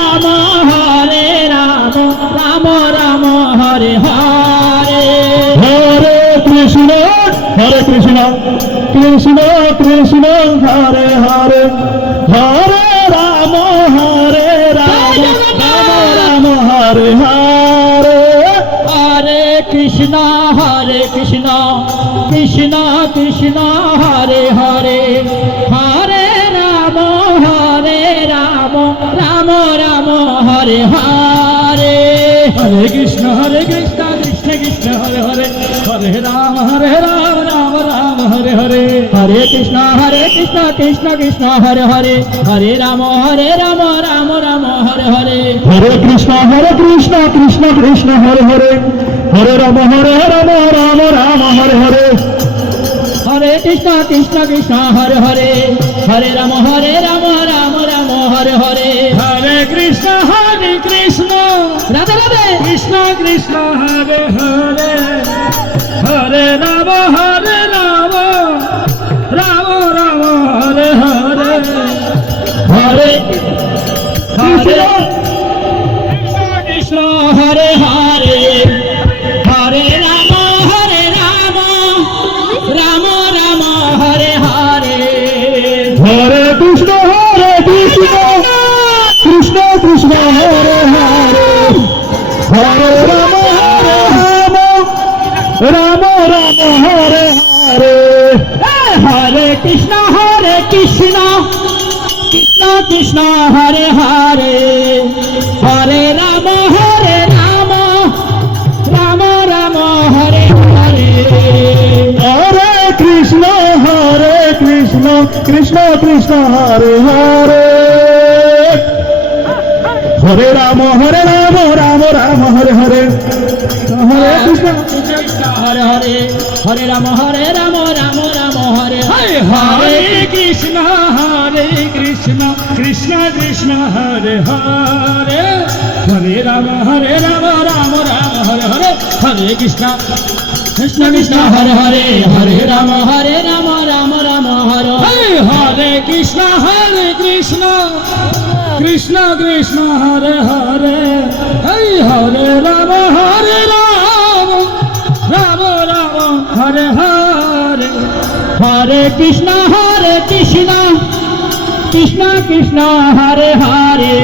Ram Hare Ram Ram Ram Hare Hare. Hare Krishna Krishna Krishna Hare Hare, Hare Ram Ram Ram Hare Hare. Hare Krishna Krishna Krishna Hare Hare, Hare Ram Ram Ram Hare Hare. Hare Krishna Krishna Krishna Hare Hare, Hare Ram Ram Ram Hare Hare. Hare Krishna Krishna Krishna Hare Hare, Hare Ram Ram Ram Hare Hare. Hare Krishna Krishna Krishna Hare Hare, Hare Ram Ram Ram Hare Hare. Hare Krishna Krishna Hare Hare, Hare Ram Ram Ram Hare Hare. Hare Krishna Radhe Radhe. Krishna Krishna Hare Hare, Hare Ram Ram Ram Ram Hare Hare. Hare Hare Krishna Hare Hare, Hare Ram Ram Ram Hare Hare. Hare Krishna Krishna Krishna Hare Hare, Hare Ram Ram Ram Hare Hare. Hare Krishna Krishna Krishna Hare Hare, Hare Ram Ram Ram Hare Hare. Hare Krishna Krishna Krishna Hare Hare, Hare Ram Ram Ram Hare Hare. Hare Krishna Hare Hare, Hare Ram Ram Ram Hare Hare. Hare Krishna Krishna Krishna Hare Hare, Hare Ram Ram Ram Hare Hare. Hare Krishna Krishna Hare Hare, Hare Ram Ram Ram Hare Hare. Hare Krishna Krishna Krishna Hare Hare, Hare Ram Ram Ram Hare Hare. Hare Krishna Krishna Krishna Hare Hare,